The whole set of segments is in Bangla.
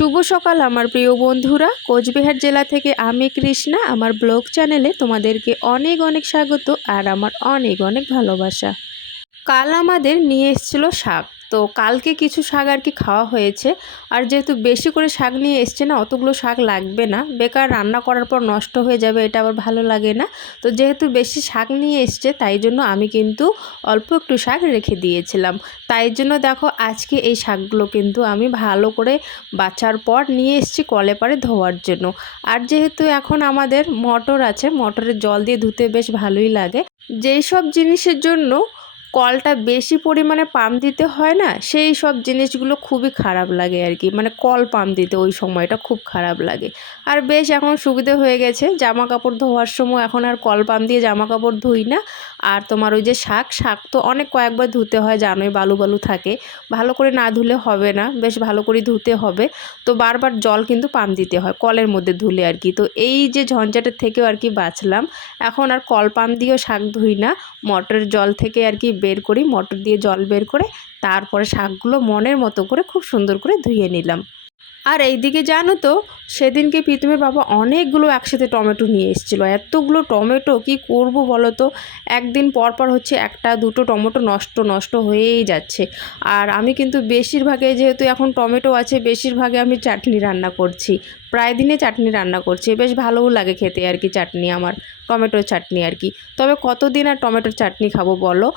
শুভ সকাল আমার প্রিয় বন্ধুরা। কোচবিহার জেলা থেকে আমি কৃষ্ণা। আমার ব্লগ চ্যানেলে তোমাদেরকে অনেক অনেক স্বাগত আর আমার অনেক অনেক ভালোবাসা। কাল আমাদের নিয়ে এসেছিল শাক তো কালকে কিছু শাক আর কি খাওয়া হয়েছে। আর যেহেতু বেশি করে শাক নিয়ে এসছে না, অতগুলো শাক লাগবে না। বেকার রান্না করার পর নষ্ট হয়ে যাবে, এটা আবার ভালো লাগে না। তো যেহেতু বেশি শাক নিয়ে এসছে, তাই জন্য আমি কিন্তু অল্প একটু শাক রেখে দিয়েছিলাম। তাই জন্য দেখো, আজকে এই শাকগুলো কিন্তু আমি ভালো করে বাছার পর নিয়ে এসেছি কলে পারে ধোয়ার জন্য। আর যেহেতু এখন আমাদের মটর আছে, মটরের জল দিয়ে ধুতে বেশ ভালোই লাগে। যেই সব জিনিসের জন্য কলটা বেশি পরিমাণে পাম্প দিতে হয় না, সেই সব জিনিসগুলো খুবই খারাপ লাগে আর কি। মানে কল পাম্প দিতে ওই সময়টা খুব খারাপ লাগে। আর বেশ এখন সুবিধে হয়ে গেছে জামা কাপড় ধোয়ার সময় এখন আর কল পাম্প দিয়ে জামা কাপড় ধুই না। আর তোমার ওই যে শাক শাক তো অনেক কয়েকবার ধুতে হয়, জানোই বালু বালু থাকে। ভালো করে না ধুলে হবে না, বেশ ভালো করে ধুতে হবে। তো বারবার জল কিন্তু পাম্প দিতে হয়, কলের মধ্যে ধুলে আর কি। তো এই যে ঝঞ্ঝাটের থেকেও আর কি বাঁচলাম। এখন আর কল পাম্প দিয়েও শাক ধুই না, মটরের জল থেকে আর কি বের করি, মটর দিয়ে জল বের করে, তারপরে শাকগুলো মনের মতো করে খুব সুন্দর করে ধুয়ে নিলাম। আর এইদিকে জানো তো, সেদিনকে প্রীতমের বাবা অনেকগুলো একসাথে টমেটো নিয়ে এসেছিল। এতগুলো টমেটো কি করব বলো তো? একদিন পর পর হচ্ছে একটা দুটো টমেটো নষ্ট নষ্ট হয়েই যাচ্ছে। আর আমি কিন্তু বেশিরভাগে যেহেতু এখন টমেটো আছে, বেশিরভাগে আমি চাটনি রান্না করছি। প্রায় দিনে চাটনি রান্না করছি। বেশ ভালোও লাগে খেতে আর কি চাটনি আমার টমেটোর চাটনি আর কি। তবে কতদিন আর টমেটোর চাটনি খাব বলো?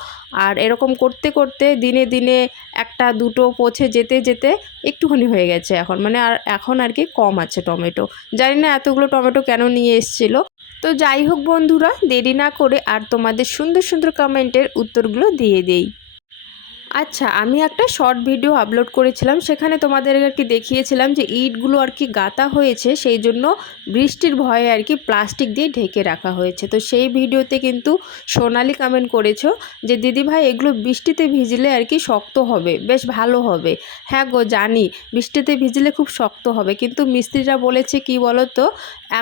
আর এরকম করতে করতে দিনে দিনে একটা দুটো পচে যেতে যেতে একটুখানি হয়ে গেছে এখন। মানে আর এখন আর কি কম আছে টমেটো। জানি না এতগুলো টমেটো কেন নিয়ে এসেছিল। তো যাই হোক বন্ধুরা, দেরি না করে আর তোমাদের সুন্দর সুন্দর কমেন্টের উত্তরগুলো দিয়ে দেই। আচ্ছা আমি একটা শর্ট ভিডিও আপলোড করেছিলাম, সেখানে তোমাদের আর কি দেখিয়েছিলাম যে ইটগুলো আর কি গাতা হয়েছে, সেই জন্য বৃষ্টির ভয়ে আর কি প্লাস্টিক দিয়ে ঢেকে রাখা হয়েছে। তো সেই ভিডিওতে কিন্তু সোনালি কমেন্ট করেছ যে, দিদি ভাই, এগুলো বৃষ্টিতে ভিজলে আর কি শক্ত হবে, বেশ ভালো হবে। হ্যাঁ গো, জানি, বৃষ্টিতে ভিজলে খুব শক্ত হবে, কিন্তু মিস্ত্রিরা বলেছে কি বলো তো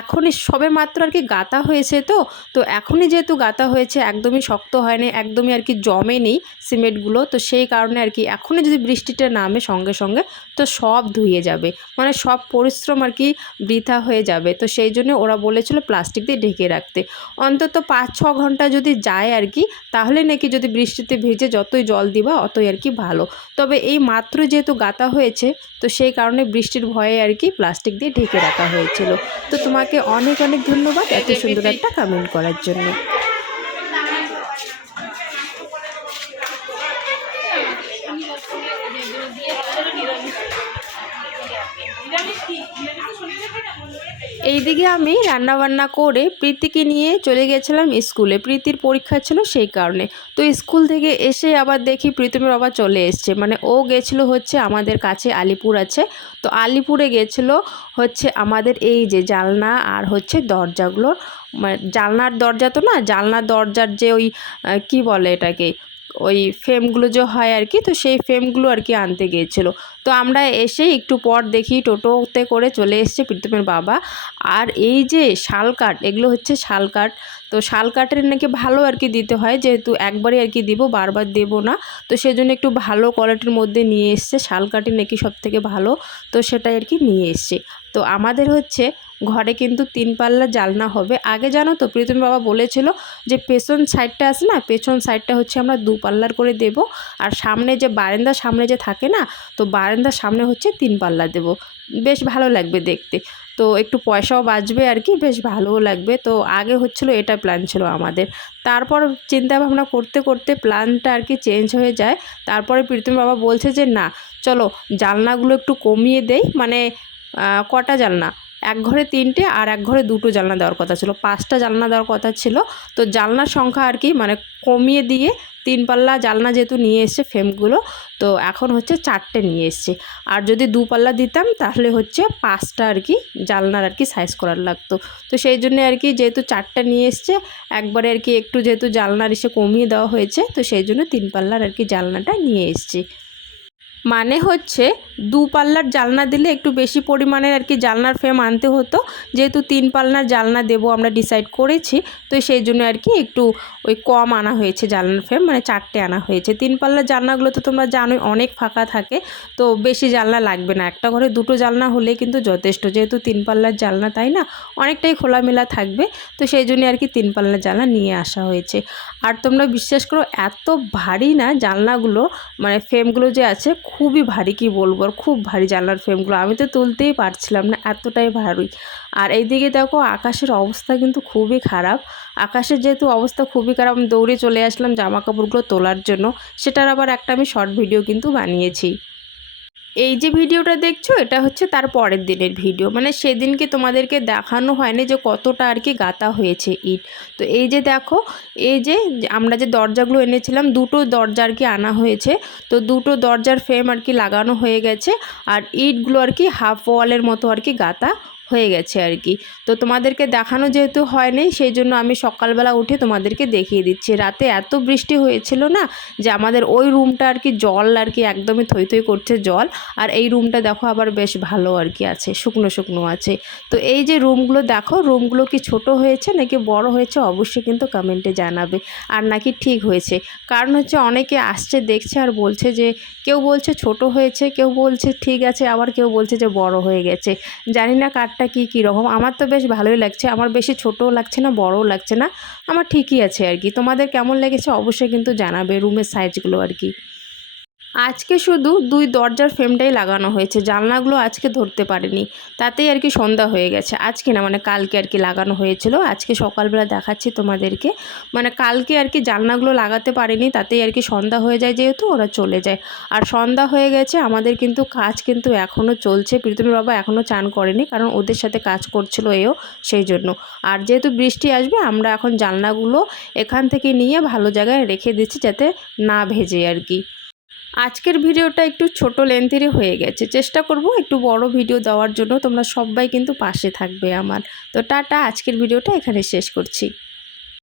এখনই সবে মাত্র আর কি গাতা হয়েছে তো তো এখনই যেহেতু গাতা হয়েছে, একদমই শক্ত হয়নি, একদমই আর কি জমে নেই সিমেন্টগুলো, তো সেই কারণে আর কি এখনই যদি বৃষ্টিটা নামে সঙ্গে সঙ্গে তো সব ধুয়ে যাবে। মানে সব পরিশ্রম আর কি বৃথা হয়ে যাবে। তো সেই জন্য ওরা বলেছিল প্লাস্টিক দিয়ে ঢেকে রাখতে। অন্তত পাঁচ ছ ঘণ্টা যদি যায় আর কি তাহলে নাকি যদি বৃষ্টিতে ভেজে যতই জল দিবা অতই আর কি ভালো। তবে এই মাত্র যেহেতু গাতা হয়েছে তো সেই কারণে বৃষ্টির ভয়ে আর কি প্লাস্টিক দিয়ে ঢেকে রাখা হয়েছিল। তো তোমাকে অনেক অনেক ধন্যবাদ এত সুন্দর একটা কমেন্ট করার জন্য। এইদিকে আমি রান্না বান্না করে প্রীতিকে নিয়ে চলে গেছিলাম স্কুলে। প্রীতির পরীক্ষা ছিল সেই কারণে। তো স্কুল থেকে এসে আবার দেখি প্রীতমের বাবা চলে এসছে। মানে ও গেছিল হচ্ছে আমাদের কাছে, আলিপুর আছে। তো আলিপুরে গেছিল হচ্ছে আমাদের এই যে জালনা আর হচ্ছে দরজাগুলো। মানে জালনার দরজা তো না, জালনার দরজার যে ওই কি বলে এটাকে? ওই ফ্রেমগুলো যে হয় আর কি, তো সেই ফ্রেমগুলো আর কি আনতে গিয়েছিল তো আমরা এসে একটু পর দেখি টোটোতে করে চলে এসছে প্রীতমের বাবা। আর এই যে শাল কাঠ এগুলো হচ্ছে শাল কাঠ তো শাল কাঠের নাকি ভালো আর কি দিতে হয়, যেহেতু একবারই আর কি দিব, বারবার দেব না। তো সেজন্য একটু ভালো কোয়ালিটির মধ্যে নিয়ে এসছে শাল কাঠই নাকি সব থেকে ভালো। তো সেটাই আর কি নিয়ে এসছে। তো আমাদের হচ্ছে ঘরে কিন্তু তিন পাল্লা জালনা হবে। আগে জানো তো, প্রীতম বাবা বলেছিল যে পেছন সাইডটা আছে না, পেছন সাইডটা হচ্ছে আমরা দু পাল্লার করে দেব। আর সামনে যে বারান্দার সামনে যে থাকে না, তো বারান্দার সামনে হচ্ছে তিন পাল্লা দেব। বেশ ভালো লাগবে দেখতে। তো একটু পয়সাও বাঁচবে আর কি, বেশ ভালোও লাগবে। তো আগে হচ্ছিল এটা প্ল্যান ছিল আমাদের। তারপর চিন্তা ভাবনা করতে করতে প্ল্যানটা আর কি চেঞ্জ হয়ে যায়। তারপরে প্রীতম বাবা বলছে যে, না, চলো জানলাগুলো একটু কমিয়ে দেই। মানে কটা জানলা? এক ঘরে তিনটে আর এক ঘরে দুটো জানলা দেওয়ার কথা ছিল। পাঁচটা জানলা দেওয়ার কথা ছিল। তো জানলার সংখ্যা আর কি মানে কমিয়ে দিয়ে তিন পাল্লা জানলা যেহেতু নিয়ে এসছে ফ্রেমগুলো, তো এখন হচ্ছে চারটে নিয়ে এসছে। আর যদি দু পাল্লা দিতাম তাহলে হচ্ছে পাঁচটা আর কি জানলার আর কি সাইজ করার লাগতো। তো সেই জন্য আর কি যেহেতু চারটা নিয়ে এসছে, একবারে আর কি একটু যেহেতু জানলার এসে কমিয়ে দেওয়া হয়েছে, তো সেই জন্য তিন পাল্লার আর কি জানলাটা নিয়ে এসছি। মানে হচ্ছে দু পাল্লার জালনা দিলে একটু বেশি পরিমাণের আর কি জালনার ফ্রেম আনতে হতো। যেহেতু তিন পাল্লার জালনা দেবো আমরা ডিসাইড করেছি, তো সেই জন্য আর কি একটু ওই কম আনা হয়েছে জালনার ফ্রেম মানে চারটে আনা হয়েছে। তিন পাল্লার জালনাগুলো তো তোমরা জানোই অনেক ফাঁকা থাকে, তো বেশি জালনা লাগবে না। একটা ঘরে দুটো জালনা হলে কিন্তু যথেষ্ট। যেহেতু তিন পাল্লার জালনা, তাই না? অনেকটাই খোলামেলা থাকবে, তো সেই জন্য আর কি তিন পাল্লার জানলা নিয়ে আসা হয়েছে। আর তোমরা বিশ্বাস করো, এত ভারী না জানলাগুলো মানে ফ্রেমগুলো যে আছে খুবই ভারী, কি বলব? আর খুব ভারী জানলার ফ্রেমগুলো। আমি তো তুলতেই পারছিলাম না, এতটাই ভারী। আর এইদিকে দেখো, আকাশের অবস্থা কিন্তু খুবই খারাপ। আকাশের যেহেতু অবস্থা খুবই খারাপ, আমি দৌড়ে চলে আসলাম জামা কাপড়গুলো তোলার জন্য। সেটার আবার একটা আমি শর্ট ভিডিও কিন্তু বানিয়েছি। এই যে ভিডিওটা দেখছ, এটা হচ্ছে তার পরের দিনের ভিডিও। মানে সেদিনকে তোমাদেরকে দেখানো হয়নি যে কতটা আর কি গাতা হয়েছে ইট। তো এই যে দেখো, এই যে আমরা যে দরজাগুলো এনেছিলাম, দুটো দরজা আর কি আনা হয়েছে। তো দুটো দরজার ফ্রেম আর কি লাগানো হয়ে গেছে। আর ইটগুলো আর কি হাফ ওয়ালের মতো আর কি গাঁথা হয়ে গেছে আর কি তো তোমাদেরকে দেখানো যেহেতু হয়নি সেই জন্য আমি সকালবেলা উঠে তোমাদেরকে দেখিয়ে দিচ্ছি। রাতে এত বৃষ্টি হয়েছিল না যে আমাদের ওই রুমটা আর কি জল আর কি একদমই থই থই করছে জল। আর এই রুমটা দেখো আবার বেশ ভালো আর কি আছে, শুকনো শুকনো আছে। তো এই যে রুমগুলো দেখো, রুমগুলো কি ছোট হয়েছে নাকি বড় হয়েছে অবশ্যই কিন্তু কমেন্টে জানাবে। আর নাকি ঠিক হয়েছে। কারণ হচ্ছে অনেকে আসছে, দেখছে আর বলছে যে, কেউ বলছে ছোট হয়েছে, কেউ বলছে ঠিক আছে, আবার কেউ বলছে যে বড় হয়ে গেছে। জানি না কারটা কি, কী রকম? আমার তো বেশ ভালোই লাগছে। আমার বেশি ছোটও লাগছে না, বড়ও লাগছে না। আমার ঠিকই আছে আর কি। তোমাদের কেমন লেগেছে অবশ্যই কিন্তু জানাবে রুমের সাইজগুলো আর কি। আজকে শুধু দুই দরজার ফ্রেমটাই লাগানো হয়েছে, জানলাগুলো আজকে ধরতে পারেনি। তাতেই আর কি সন্ধ্যা হয়ে গেছে। আজকে না মানে কালকে আর কি লাগানো হয়েছিল। আজকে সকালবেলা দেখাচ্ছি তোমাদেরকে। মানে কালকে আর কি জানলাগুলো লাগাতে পারেনি, তাতেই আর কি সন্ধ্যা হয়ে যায় যেহেতু ওরা চলে যায়। আর সন্ধ্যা হয়ে গেছে, আমাদের কিন্তু কাজ কিন্তু এখনও চলছে। প্রীতমের বাবা এখনও চান করেনি, কারণ ওদের সাথে কাজ করছিল এও সেই জন্য। আর যেহেতু বৃষ্টি আসবে, আমরা এখন জানলাগুলো এখান থেকে নিয়ে ভালো জায়গায় রেখে দিচ্ছি, যাতে না ভেজে আর কি। আজকের ভিডিওটা একটু ছোট লেন্থেরই হয়ে গেছে। চেষ্টা করব একটু বড় ভিডিও দেওয়ার জন্য। তোমরা সবাই কিন্তু পাশে থাকবে আমার। তো টাটা, আজকের ভিডিওটা এখানে শেষ করছি।